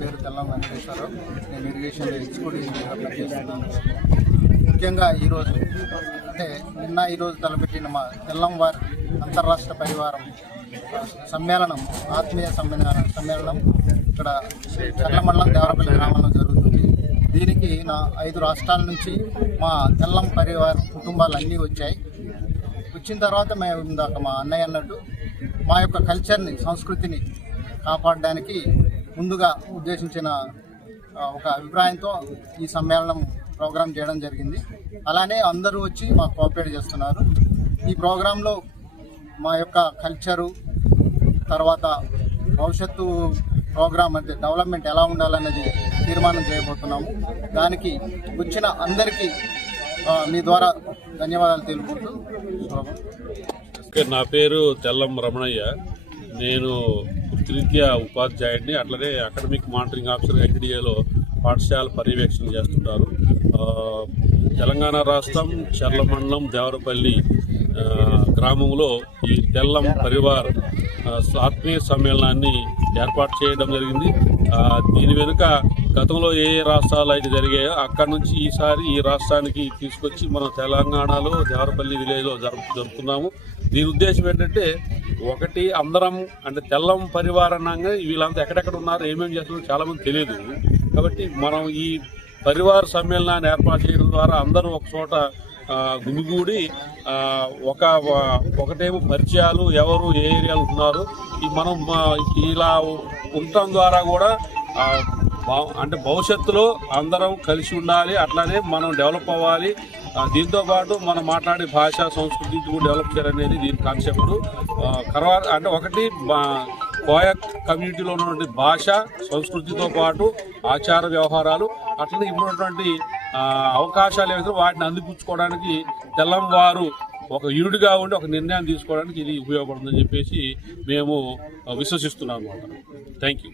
పేరు తెల్లం వెంకటేశ్వరరావు నేను ఇరిగేషన్ ఎగ్జిక్యూటివ్గా పనిచేస్తున్నాను ముఖ్యంగా ఈరోజు అంటే నిన్న ఈరోజు తలపెట్టిన మా తెల్లం వారి అంతర్రాష్ట్ర పరివారం సమ్మేళనం ఆత్మీయ సమ్మేళనం సమ్మేళనం ఇక్కడ చర్ల దేవరపల్లి గ్రామంలో జరుగుతుంది. దీనికి నా ఐదు రాష్ట్రాల నుంచి మా తెల్లం పరివార కుటుంబాలు అన్నీ వచ్చాయి. వచ్చిన తర్వాత మేము ఇందాక మా అన్నయ్య అన్నట్టు మా యొక్క కల్చర్ని సంస్కృతిని కాపాడడానికి ముందుగా ఉద్దేశించిన ఒక అభిప్రాయంతో ఈ సమ్మేళనం ప్రోగ్రాం చేయడం జరిగింది. అలానే అందరూ వచ్చి మాకు కోఆపరేట్ చేస్తున్నారు. ఈ ప్రోగ్రాంలో మా యొక్క కల్చరు తర్వాత భవిష్యత్తు ప్రోగ్రామ్ అంటే డెవలప్మెంట్ ఎలా ఉండాలనేది తీర్మానం చేయబోతున్నాము. దానికి వచ్చిన అందరికీ మీ ద్వారా ధన్యవాదాలు తెలుపుకుంటూ నా పేరు తెల్లం రమణయ్య. నేను వృత్తిరీత్యా ఉపాధ్యాయుడిని. అట్లనే అకాడమిక్ మానిటరింగ్ ఆఫీసర్ హెచ్డిఏలో పాఠశాల పర్యవేక్షణ చేస్తుంటారు. తెలంగాణ రాష్ట్రం చర్ల మండలం దేవరపల్లి గ్రామంలో ఈ తెల్లం పరివార్ ఆత్మీయ సమ్మేళనాన్ని ఏర్పాటు చేయడం జరిగింది. దీని వెనుక గతంలో ఏ ఏ రాష్ట్రాలు అయితే జరిగాయో అక్కడి నుంచి ఈసారి ఈ రాష్ట్రానికి తీసుకొచ్చి మనం తెలంగాణలో దేవరపల్లి విలేజ్లో జరుపు జరుపుతున్నాము. దీని ఉద్దేశం ఏంటంటే ఒకటి అందరం అంటే తెల్లం పరివారణంగా వీళ్ళంతా ఎక్కడెక్కడ ఉన్నారు ఏమేమి చేస్తున్నారో చాలామంది తెలియదు కాబట్టి మనం ఈ పరివార సమ్మేళనాన్ని ఏర్పాటు చేయడం ద్వారా అందరూ ఒక చోట గుమిగూడి ఒక ఒకటేమో పరిచయాలు ఎవరు ఏ ఏరియాలో ఉన్నారు ఈ మనం ఇలా ఉండటం ద్వారా కూడా అంటే భవిష్యత్తులో అందరం కలిసి ఉండాలి అట్లానే మనం డెవలప్ అవ్వాలి. దీంతో పాటు మనం మాట్లాడే భాష సంస్కృతి కూడా డెవలప్ చేయాలనేది దీని కాన్సెప్ట్. తర్వాత అంటే ఒకటి కోయ కమ్యూనిటీలో ఉన్నటువంటి భాష సంస్కృతితో పాటు ఆచార వ్యవహారాలు అట్లనే ఇప్పుడున్నటువంటి అవకాశాలు ఏవైతే వాటిని అందిపుచ్చుకోవడానికి తెల్లం వారు ఒక యూనిట్గా ఉండి ఒక నిర్ణయం తీసుకోవడానికి ఇది ఉపయోగపడుతుందని చెప్పేసి మేము విశ్వసిస్తున్నాం అనమాట థ్యాంక్ యూ